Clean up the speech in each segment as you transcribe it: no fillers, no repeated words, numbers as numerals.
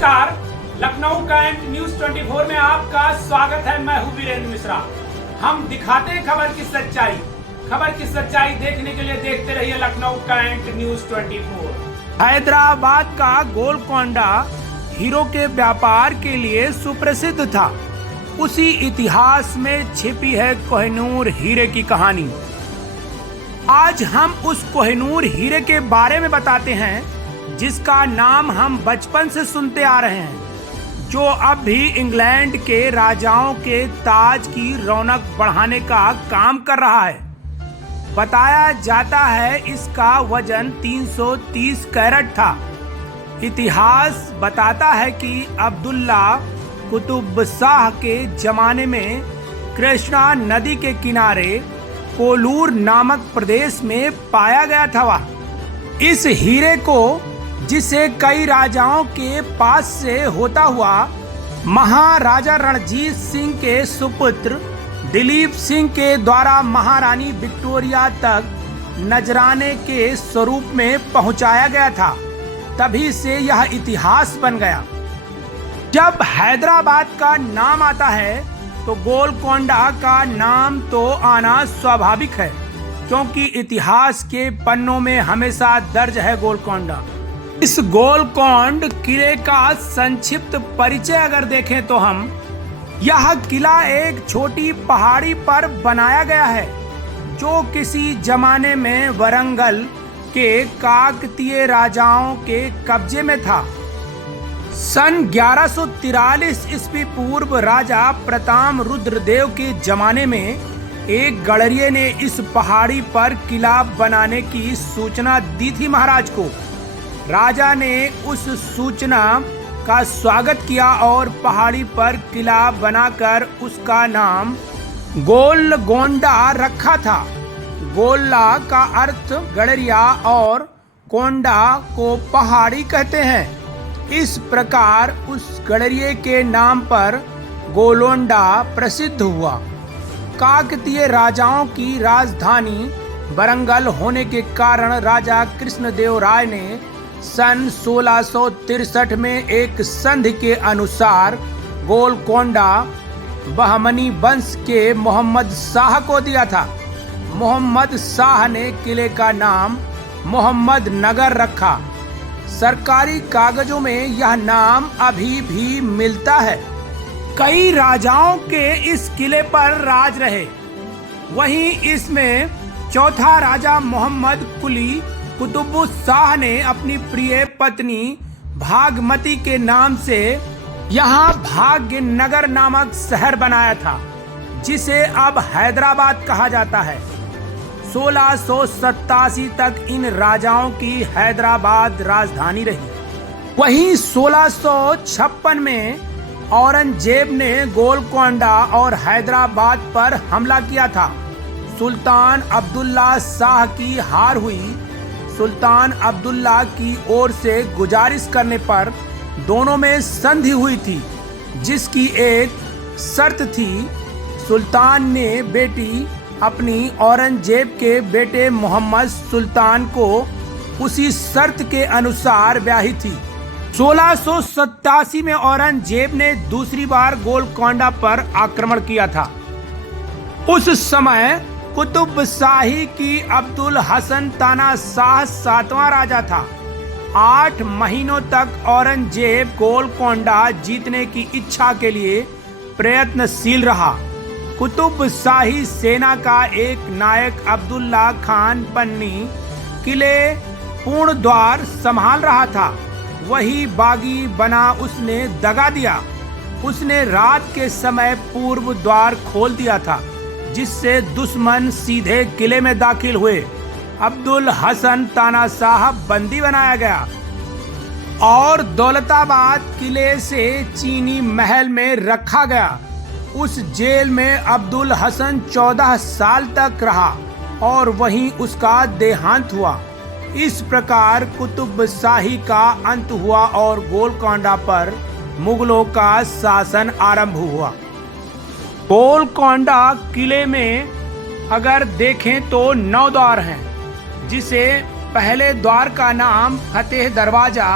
नमस्कार, Lucknow cantt news 24 में आपका स्वागत है। मैं हूं वीरेंद्र मिश्रा। हम दिखाते हैं खबर की सच्चाई। खबर की सच्चाई देखने के लिए देखते रहिए लखनऊ कैंट न्यूज 24। हैदराबाद का गोलकोंडा हीरो के व्यापार के लिए सुप्रसिद्ध था। उसी इतिहास में छिपी है कोहिनूर हीरे की कहानी। आज हम उस कोहिनूर हीरे के बारे में बताते हैं जिसका नाम हम बचपन से सुनते आ रहे हैं, जो अब भी इंग्लैंड के राजाओं के ताज की रौनक बढ़ाने का काम कर रहा है। बताया जाता है इसका वजन 330 कैरेट था। इतिहास बताता है कि अब्दुल्ला कुतुब शाह के जमाने में कृष्णा नदी के किनारे कोलूर नामक प्रदेश में पाया गया था। वह इस हीरे को, जिसे कई राजाओं के पास से होता हुआ महाराजा रणजीत सिंह के सुपुत्र दिलीप सिंह के द्वारा महारानी विक्टोरिया तक नजराने के स्वरूप में पहुंचाया गया था, तभी से यह इतिहास बन गया। जब हैदराबाद का नाम आता है तो गोलकोंडा का नाम तो आना स्वाभाविक है, क्योंकि इतिहास के पन्नों में हमेशा दर्ज है गोलकोंडा। इस गोलकोंड किले का संक्षिप्त परिचय अगर देखें तो यह किला एक छोटी पहाड़ी पर बनाया गया है, जो किसी जमाने में वरंगल के काकतीय राजाओं के कब्जे में था। सन 1143 ईस्वी पूर्व राजा प्रताप रुद्रदेव के जमाने में एक गडरिये ने इस पहाड़ी पर किला बनाने की सूचना दी थी महाराज को। राजा ने उस सूचना का स्वागत किया और पहाड़ी पर किला बनाकर उसका नाम गोलकोंडा रखा था। गोल्ला का अर्थ गडरिया और कोंडा को पहाड़ी कहते हैं। इस प्रकार उस गडरिये के नाम पर गोलोंडा प्रसिद्ध हुआ। काकतीय राजाओं की राजधानी वरंगल होने के कारण राजा कृष्णदेव राय ने सन 1663 में एक संधि के अनुसार गोलकोंडा बहमनी वंश के मोहम्मद शाह को दिया था। मोहम्मद शाह ने किले का नाम मोहम्मद नगर रखा। सरकारी कागजों में यह नाम अभी भी मिलता है। कई राजाओं के इस किले पर राज रहे। वहीं इसमें चौथा राजा मोहम्मद कुली कुतुब शाह ने अपनी प्रिय पत्नी भागमती के नाम से यहाँ भाग्यनगर नामक शहर बनाया था, जिसे अब हैदराबाद कहा जाता है। 1687 तक इन राजाओं की हैदराबाद राजधानी रही। वहीं 1656 में औरंगजेब ने गोलकोंडा और हैदराबाद पर हमला किया था। सुल्तान अब्दुल्ला शाह की हार हुई। सुल्तान अब्दुल्ला की ओर से गुजारिश करने पर दोनों में संधि हुई थी, जिसकी एक शर्त थी। सुल्तान ने बेटी अपनी औरंगजेब के बेटे मोहम्मद सुल्तान को उसी शर्त के अनुसार ब्याही थी। 1687 में औरंगजेब ने दूसरी बार गोलकोंडा पर आक्रमण किया था। उस समय कुतुब शाही की अब्दुल हसन तानाशाह 7वां राजा था। 8 महीनों तक औरंगजेब गोलकोंडा जीतने की इच्छा के लिए प्रयत्नशील रहा। कुतुब शाही सेना का एक नायक अब्दुल्ला खान पन्नी किले पूर्ण द्वार संभाल रहा था। वही बागी बना उसने दगा दिया। उसने रात के समय पूर्व द्वार खोल दिया था, जिससे दुश्मन सीधे किले में दाखिल हुए। अब्दुल हसन तानाशाह बंदी बनाया गया और दौलताबाद किले से चीनी महल में रखा गया। उस जेल में अब्दुल हसन 14 साल तक रहा और वहीं उसका देहांत हुआ। इस प्रकार कुतुब शाही का अंत हुआ और गोलकोंडा पर मुगलों का शासन आरंभ हुआ। गोलकोंडा किले में अगर देखें तो 9 द्वार हैं, जिसे पहले द्वार का नाम फतेह दरवाजा,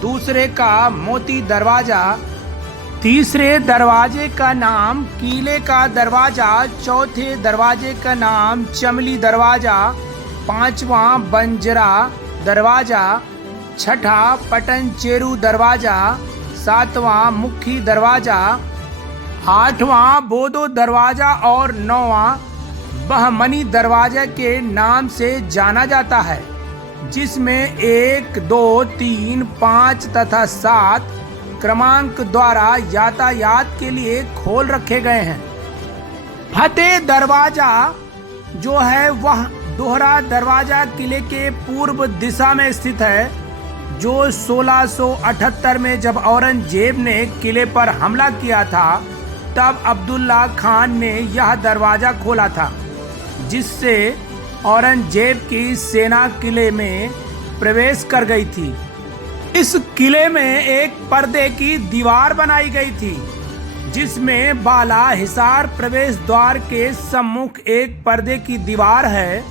दूसरे का मोती दरवाजा, तीसरे दरवाजे का नाम किले का दरवाजा, चौथे दरवाजे का नाम चमली दरवाजा, पांचवा बंजरा दरवाजा, छठा पटनचेरू दरवाजा, सातवां मुखी दरवाजा, आठवां बोदो दरवाजा और नौवां बहमनी दरवाजा के नाम से जाना जाता है, जिसमें 1, 2, 3, 5 तथा 7 क्रमांक द्वारा यातायात के लिए खोल रखे गए हैं। फतेह दरवाजा जो है वह दोहरा दरवाजा किले के पूर्व दिशा में स्थित है, जो 1678 में जब औरंगजेब ने किले पर हमला किया था तब अब्दुल्ला खान ने यह दरवाजा खोला था, जिससे औरंगजेब की सेना किले में प्रवेश कर गई थी। इस किले में एक पर्दे की दीवार बनाई गई थी, जिसमें बाला हिसार प्रवेश द्वार के सम्मुख एक पर्दे की दीवार है,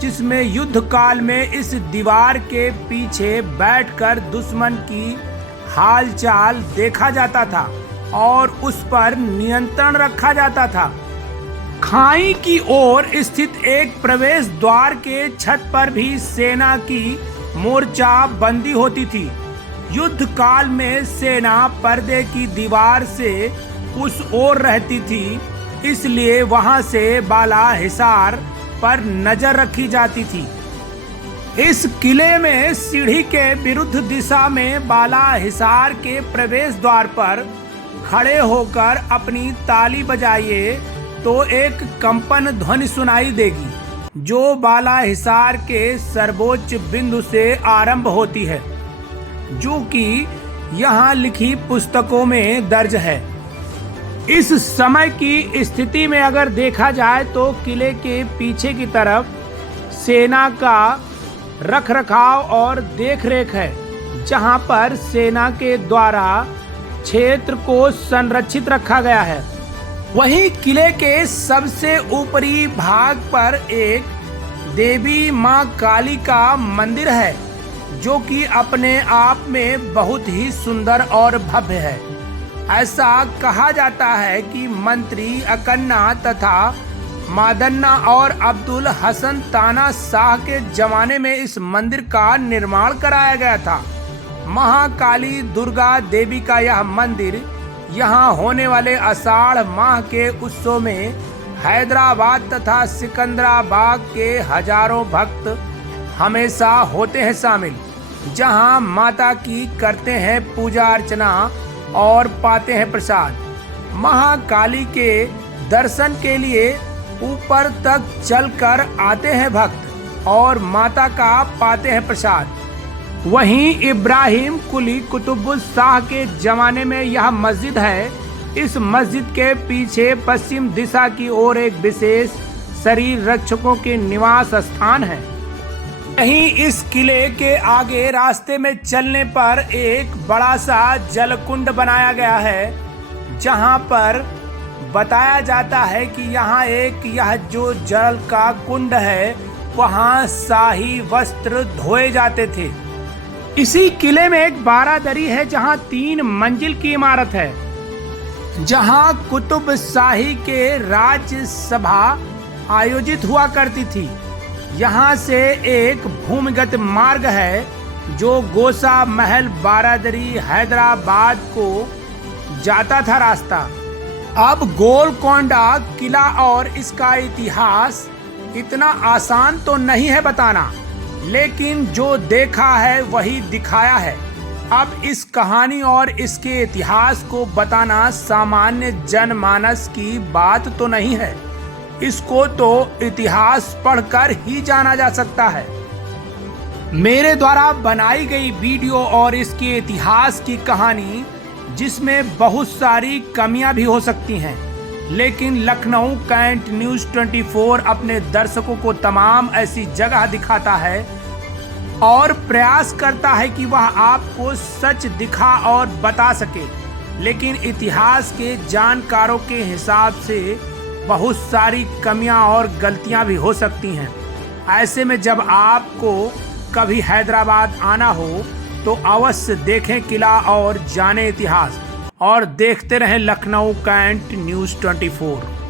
जिसमें युद्ध काल में इस दीवार के पीछे बैठकर दुश्मन की हालचाल देखा जाता था और उस पर नियंत्रण रखा जाता था। खाई की ओर स्थित एक प्रवेश द्वार के छत पर भी सेना की मोर्चा बंदी होती थी। युद्ध काल में सेना पर्दे की दीवार से उस ओर रहती थी, इसलिए वहां से बाला हिसार पर नजर रखी जाती थी। इस किले में सीढ़ी के विरुद्ध दिशा में बाला हिसार के प्रवेश द्वार पर खड़े होकर अपनी ताली बजाइए तो एक कंपन ध्वनि सुनाई देगी, जो बाला हिसार के सर्वोच्च बिंदु से आरंभ होती है, जो कि यहाँ लिखी पुस्तकों में दर्ज है। इस समय की स्थिति में अगर देखा जाए तो किले के पीछे की तरफ सेना का रखरखाव और देखरेख है, जहां पर सेना के द्वारा क्षेत्र को संरक्षित रखा गया है। वहीं किले के सबसे ऊपरी भाग पर एक देवी मां काली का मंदिर है, जो कि अपने आप में बहुत ही सुंदर और भव्य है। ऐसा कहा जाता है कि मंत्री अकन्ना तथा मादन्ना और अब्दुल हसन ताना शाह के जमाने में इस मंदिर का निर्माण कराया गया था। महाकाली दुर्गा देवी का यह मंदिर यहाँ होने वाले आषाढ़ माह के उत्सव में हैदराबाद तथा सिकंदराबाद के हजारों भक्त हमेशा होते हैं शामिल, जहाँ माता की करते हैं पूजा अर्चना और पाते हैं प्रसाद। महाकाली के दर्शन के लिए ऊपर तक चलकर आते हैं भक्त और माता का पाते हैं प्रसाद। वहीं इब्राहिम कुली कुतुबुस्शाह के जमाने में यह मस्जिद है। इस मस्जिद के पीछे पश्चिम दिशा की ओर एक विशेष शरीर रक्षकों के निवास स्थान है। यहीं इस किले के आगे रास्ते में चलने पर एक बड़ा सा जलकुंड बनाया गया है, जहां पर बताया जाता है कि यहाँ यह जो जल का कुंड है वहाँ शाही वस्त्र धोए जाते थे। इसी किले में एक बारादरी है, जहाँ 3 मंजिल की इमारत है, जहाँ कुतुब शाही के राज्य सभा आयोजित हुआ करती थी। यहाँ से एक भूमिगत मार्ग है जो गोसा महल बारादरी हैदराबाद को जाता था रास्ता। अब गोलकोंडा किला और इसका इतिहास इतना आसान तो नहीं है बताना, लेकिन जो देखा है वही दिखाया है। अब इस कहानी और इसके इतिहास को बताना सामान्य जनमानस की बात तो नहीं है, इसको तो इतिहास पढ़कर ही जाना जा सकता है। मेरे द्वारा बनाई गई वीडियो और इसके इतिहास की कहानी, जिसमें बहुत सारी कमियां भी हो सकती हैं, लेकिन लखनऊ कैंट न्यूज़ 24 अपने दर्शकों को तमाम ऐसी जगह दिखाता है और प्रयास करता है कि वह आपको सच दिखा और बता सके। लेकिन इतिहास के जानकारों के हिसाब से बहुत सारी कमियां और गलतियां भी हो सकती हैं। ऐसे में जब आपको कभी हैदराबाद आना हो तो अवश्य देखें किला और जाने इतिहास, और देखते रहें लखनऊ कैंट न्यूज़ 24।